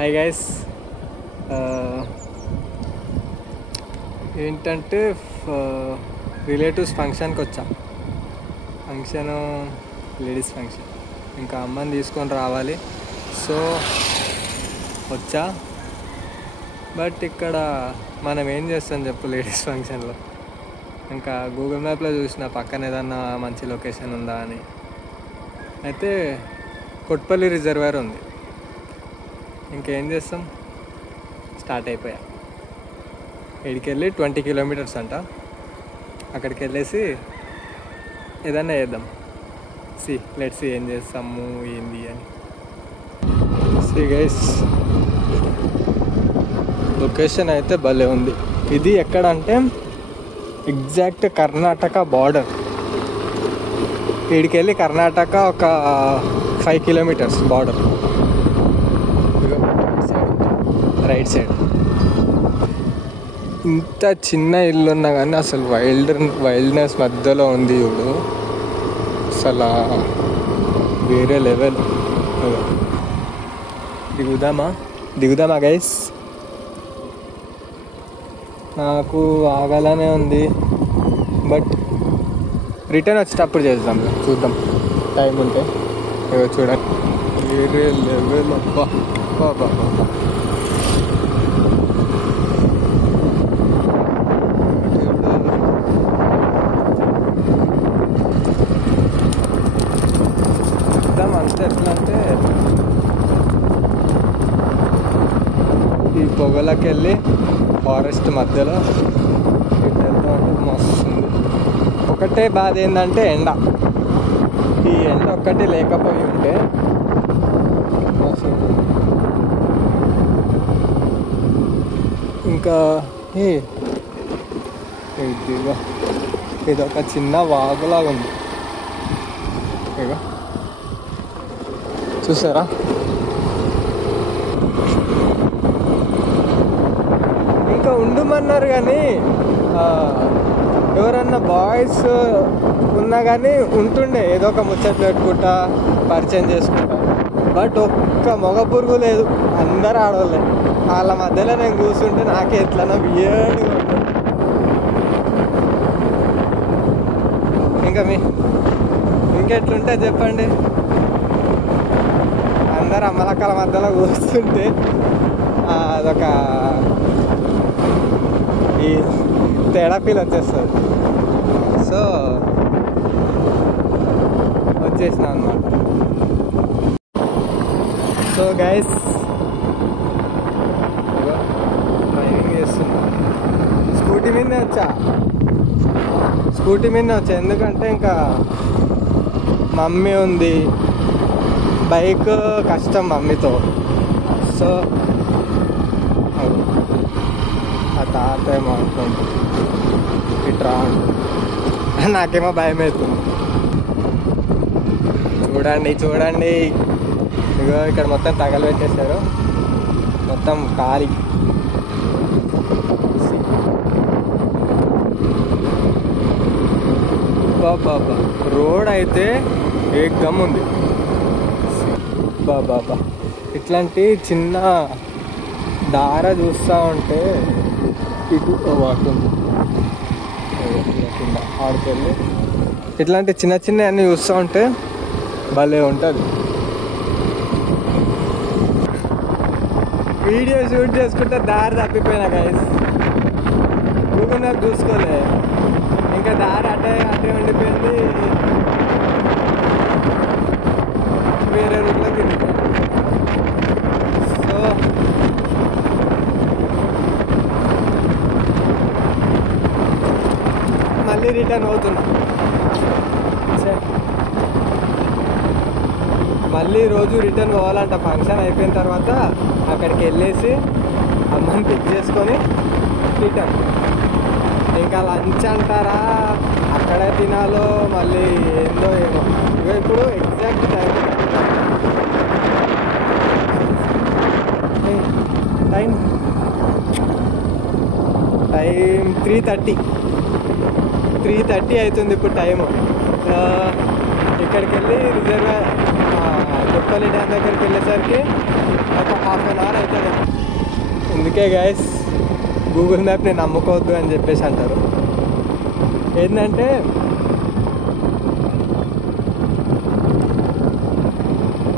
Hi guys, ఏంటంటే relatives ఫంక్షన్కి వచ్చా. ఫంక్షను లేడీస్ ఫంక్షన్, ఇంకా అమ్మని తీసుకొని రావాలి. సో వచ్చా. బట్ ఇక్కడ మనం ఏం చేస్తాం చెప్పు లేడీస్ ఫంక్షన్లో? ఇంకా గూగుల్ మ్యాప్లో చూసిన పక్కన ఏదన్నా మంచి లొకేషన్ ఉందా అని. అయితే కొట్పల్లి రిజర్వాయర్ ఉంది. ఇంకేం చేస్తాం, స్టార్ట్ అయిపోయా. ఇక్కడికి వెళ్ళి 20 కిలోమీటర్స్ అంట. అక్కడికి వెళ్ళేసి ఏదన్నా చేద్దాం. లెట్స్ ఏం చేస్తాము ఏంది అని. గైస్, లొకేషన్ అయితే భలే ఉంది. ఇది ఎక్కడ అంటే ఎగ్జాక్ట్ కర్ణాటక బార్డర్. ఇక్కడికి వెళ్ళి కర్ణాటక ఒక 5 కిలోమీటర్స్ బార్డర్. Right side. ఇంత చిన్న ఇల్లు ఉన్నా కానీ అసలు వైల్డ్నెస్ మధ్యలో ఉంది చూడు. అసలు వేరే లెవెల్. దిగుదామా గైస్? నాకు ఆగాలనే ఉంది, బట్ రిటర్న్ వచ్చేటప్పుడు చేద్దాం, చూద్దాం టైం ఉంటే. చూడండి, వేరే లెవెల్. అబ్బా బాబా, అంతే. ఎట్లా అంటే ఈ పొగలకి వెళ్ళి ఫారెస్ట్ మధ్యలో వెళ్తా అంటే మస్తు. ఒకటే బాధ ఏంటంటే ఎండ. ఈ ఎండ ఒక్కటి లేకపోయి ఉంటే ఇంకా ఇది ఒక చిన్న వాగులాగా ఉంది. ఇక చూసారా? ఇంకా ఉండమన్నారు కానీ ఎవరన్నా బాయ్స్ ఉన్నా కానీ ఉంటుండే, ఏదో ఒక ముచ్చట్లు పెట్టుకుంటా పరిచయం చేసుకుంటా. బట్ ఒక్క మగ పురుగు లేదు, అందరు ఆడవాళ్ళే. వాళ్ళ మధ్యలో నేను కూర్చుంటే నాకే ఎట్లన్నా వియర్డ్గా ఉంటుంది. ఇంకా ఇంకెట్లుంటే చెప్పండి. అందరు అమ్మలక్కల మధ్యలో కూర్చుంటే అదొక ఈ తేడా ఫీల్ వచ్చేస్తుంది. సో వచ్చేసిన అన్నమాట. సో గైస్, డ్రైవింగ్ చేస్తున్నా. స్కూటీ మీదనే వచ్చా. ఎందుకంటే ఇంకా మమ్మీ ఉంది, బైక్ కష్టం మమ్మీతో. సో ఆ తాత ఏమో అనుకుంటుంది ఇట్రా, నాకేమో భయం అవుతుంది. చూడండి, ఇగో ఇక్కడ మొత్తం తగలబెట్టేశారు, మొత్తం ఖాళీ. బాబా, రోడ్ అయితే ఏకదమ్ ఉంది. బాబా, ఇట్లాంటి చిన్న దార చూస్తూ ఉంటే ఇటు వాడుతుంది. ఆడికెళ్ళి ఇట్లాంటి చిన్న అన్నీ చూస్తూ ఉంటే భలే ఉంటుంది. వీడియో షూట్ చేసుకుంటే దారి తప్పిపోయినా గైస్. గూగుల్ మ్యాప్ చూసుకోలే, ఇంకా దారి అటే ఉండిపోయింది. వేరే రూట్లో తిరుగుతాం. సో మళ్ళీ రిటర్న్ అవుతున్నా. మళ్ళీ రోజు రిటర్న్ పోవాలంట. ఫంక్షన్ అయిపోయిన తర్వాత అక్కడికి వెళ్ళేసి అమ్మని పిక్ చేసుకొని రిటర్న్. ఇంకా లంచ్ అంటారా, అక్కడే తినాలో మళ్ళీ ఏందో ఏమో. ఇప్పుడు ఎగ్జాక్ట్ టైం 3:30 అవుతుంది ఇప్పుడు టైము. ఇక్కడికి వెళ్ళి కొప్పల్లి డ్యామ్ దగ్గరికి వెళ్ళేసరికి ఒక హాఫ్ అన్ అవర్ అవుతుంది అందుకే గైస్ గూగుల్ మ్యాప్ని నమ్ముకోవద్దు అని చెప్పేసి అంటారు. ఏంటంటే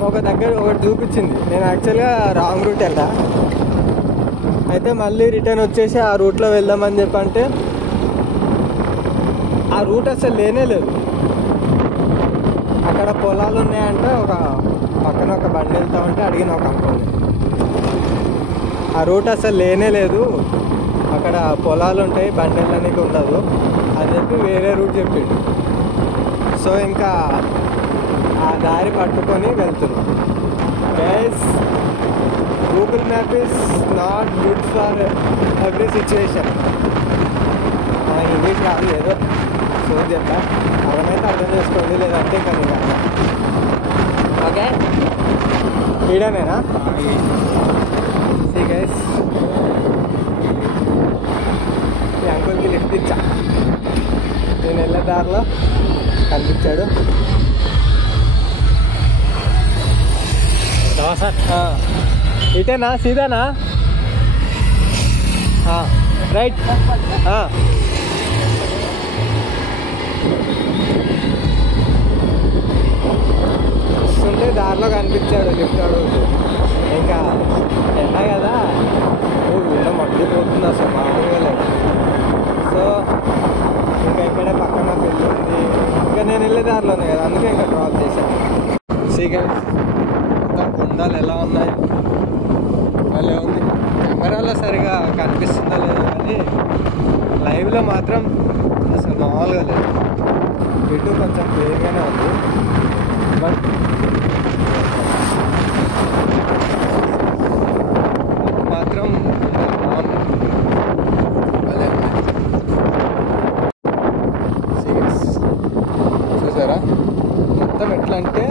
ఒక దగ్గర ఒకటి చూపించింది, నేను యాక్చువల్గా రాంగ్ రూట్ వెళ్ళా, అయితే మళ్ళీ రిటర్న్ వచ్చేసి ఆ రూట్లో వెళ్దామని చెప్పంటే ఆ రూట్ అసలు లేనే లేదు. అక్కడ పొలాలు ఉన్నాయంటే ఒక పక్కన ఒక బండి వెళ్తా ఉంటే అడిగిన ఒక అంకుల్ని, ఆ రూట్ అసలు లేనే లేదు, అక్కడ పొలాలు ఉంటాయి బండి వెళ్ళడానికి ఉండదు అని చెప్పి వేరే రూట్ చెప్పిండు. సో ఇంకా ఆ దారి పట్టుకొని వెళ్తున్నాం. Guys Google map is not good for every situation. English కాదు, ఏదో సో చెప్పా, అర్థమైతే అర్థం చేసుకోండి, లేదంటే ఇంకా ఓకే ఫ్రీడమేనా. సీ గైస్ ఈ అంకుల్కి లిఫ్ట్ ఇచ్చా, నేను వెళ్ళే దారిలో కనిపించాడు. ఇటేనా సీదానా? రైట్. వస్తుంటే దారిలో కనిపించాడు లిఫ్ట్ అడుగుతూ. ఇంకా ఎండ కదా, ఎండ మగ్గిపోతుంది అసలు మామూలుగా లేదు. సో ఇంకా ఇక్కడే పక్కన పెళ్ళి ఉంది, ఇంకా నేను వెళ్ళే దారిలోనే కదా, అందుకే ఇంకా డ్రాప్ చేశాను. సీగల్స్ ఇంకా కొండలు ఎలా ఉన్నాయి, భలే ఉంది. కెమెరాలో సరిగా కనిపిస్తుందో లేదో కానీ లైవ్లో మాత్రం అసలు మామూలుగా లేదు. ఇటు కొంచెం క్లియర్గానే ఉంది, బట్ మాత్రం భలే చూసారా మొత్తం ఎట్లా అంటే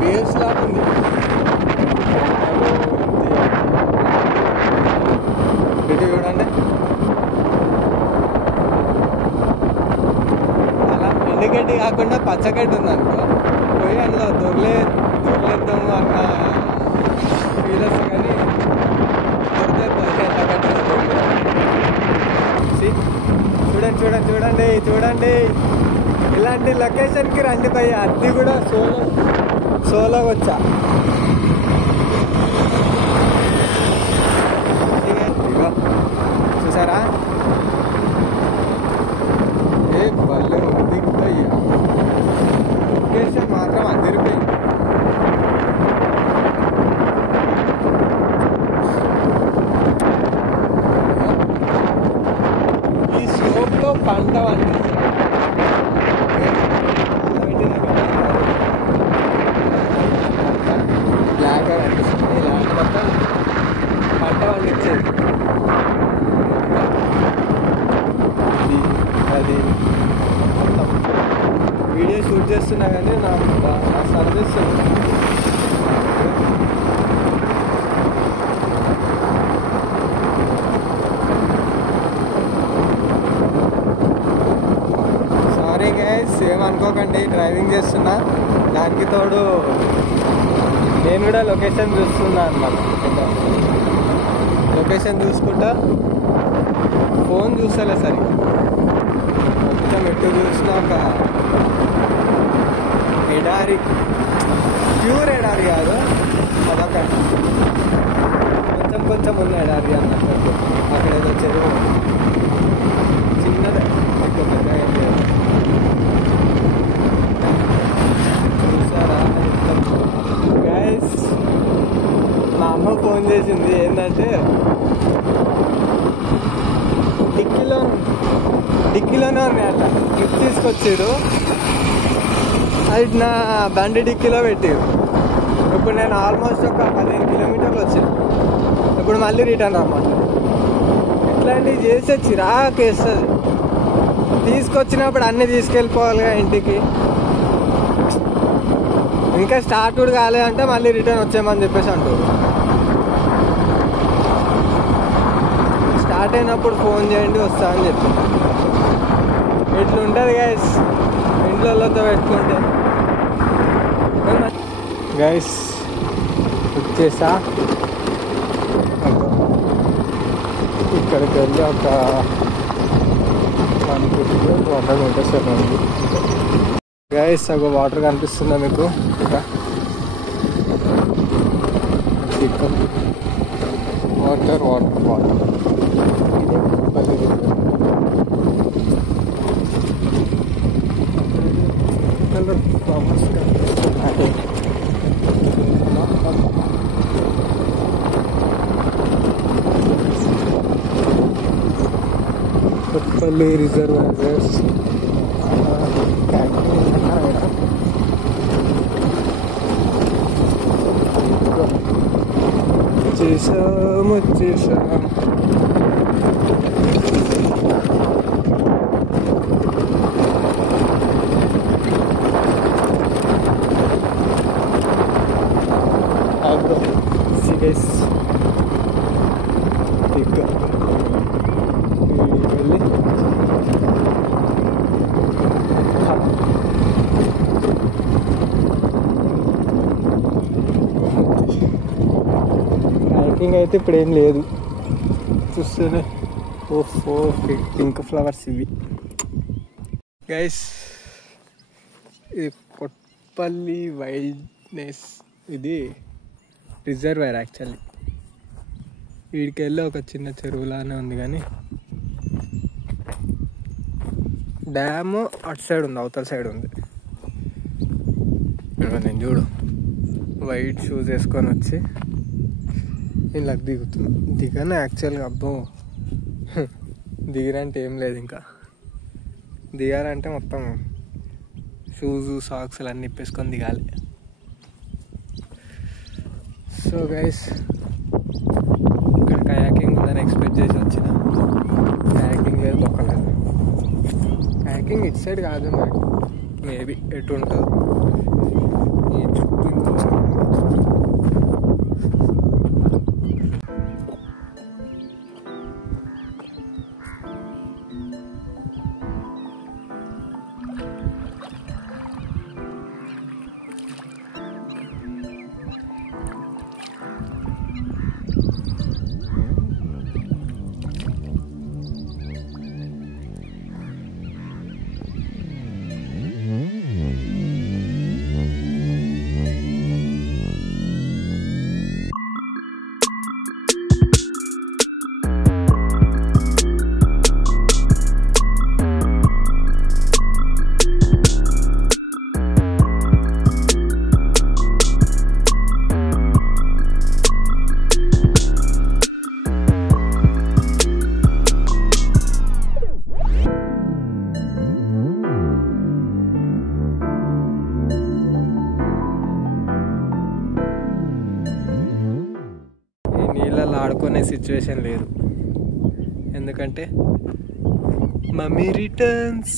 వేవ్స్ లాగా ఉంది. ఇటు చూడండి, అలా ఎండుగడ్డి కాకుండా పచ్చగడ్డి ఉంది అనుకో, పోయి అందులో దొరలేద్దాము అన్న ఫీల్ వస్తుంది, కానీ చూడండి చూడండి చూడండి చూడండి, ఇలాంటి లొకేషన్కి రండి భయ్య. అది కూడా సోలోగా వచ్చా. చూసారా ఏ భలే ఉంది భయ్య, లొకేషన్ మాత్రం అదిరిపోయింది. ఈ స్లోప్లో పంట పండిస్తుంది, బ్లాక్గా కనిపిస్తుంది, ల్యాండ్ మొత్తం పంట పండించేది. అది మొత్తం వీడియో షూట్ చేస్తున్నా కానీ నాకు అనిపిస్తుంది. సారీ గైస్, ఏమనుకోకండి, డ్రైవింగ్ చేస్తున్నా, దానికి తోడు నేను కూడా లొకేషన్ చూస్తున్నా అన్నమాట. లొకేషన్ చూసుకుంటా ఫోన్ చూస్తలే సరే, మొత్తం ఎటు చూసినా ఒక ఎడారి, ప్యూర్ ఎడారి కాదు, అదొక కొంచెం కొంచెం ఉన్న ఎడారి అన్నట్టు. అక్కడ ఏదో చెరువు చిన్నదే, ఎక్కువ పెద్దగా ఏం లేదు. చూసారా గైస్, మా అమ్మ ఫోన్ చేసింది, ఏంటంటే డిక్కీలోనే ఉన్నాయట, గిఫ్ట్ తీసుకొచ్చారు, అది నా బండి డిక్కీలో పెట్టారు. ఇప్పుడు నేను ఆల్మోస్ట్ ఒక 15 కిలోమీటర్లు వచ్చాను, ఇప్పుడు మళ్ళీ రిటర్న్ అన్నమాట. ఇట్లాంటివి చేసే చిరాకు వేస్తుంది. తీసుకొచ్చినప్పుడు అన్నీ తీసుకెళ్ళిపోవాలిగా ఇంటికి, ఇంకా స్టార్ట్ కూడా కాలేదంటే మళ్ళీ రిటర్న్ వచ్చేయమని చెప్పేసి అంటారు. స్టార్ట్ అయినప్పుడు ఫోన్ చేయండి వస్తా అని చెప్పి. ఇట్లుంటుంది గైస్ ఇంట్లోతో పెట్టుకుంటే. గైస్ వచ్చేసా. ఇక్కడికి వెళ్ళి ఒక 150 మీటర్స్ ఉంది గైస్. ఒక వాటర్ కనిపిస్తుందా మీకు? Water water water Kothapalli reservoirs. వచ్చేసాం. వెళ్ళి హైకింగ్ అయితే ఇప్పుడు ఏం లేదు, చూస్తేనే ఓ పింక్ ఫ్లవర్స్ ఇవి గైస్. ఇది కొట్పల్లి వైల్డ్నెస్, ఇది రిజర్వాయర్ యాక్చువల్లీ. వీడికి వెళ్ళి ఒక చిన్న చెరువులానే ఉంది, కానీ డ్యామ్ అటు సైడ్ ఉంది, అవతల సైడ్ ఉంది. నేను చూడు వైట్ షూస్ వేసుకొని వచ్చి ఇలా దిగాను యాక్చువల్గా. అబ్బో దిగిరంటే ఏం లేదు, ఇంకా దిగాలంటే మొత్తం షూస్ సాక్స్ అన్నీ ఇప్పేసుకొని దిగాలి. సో గైస్, ఇక్కడ కయాకింగ్ ఉందని ఎక్స్పెక్ట్ చేసి వచ్చిన. కయాకింగ్ లేదు, బొక్కలేదు. కయాకింగ్ ఇటు సైడ్ కాదు, మరి మేబీ ఎటు ఉంటుంది ఈ చుట్టూ. నీళ్ళల్లో ఆడుకునే సిచ్యువేషన్ లేదు, ఎందుకంటే మమ్మీ రిటర్న్స్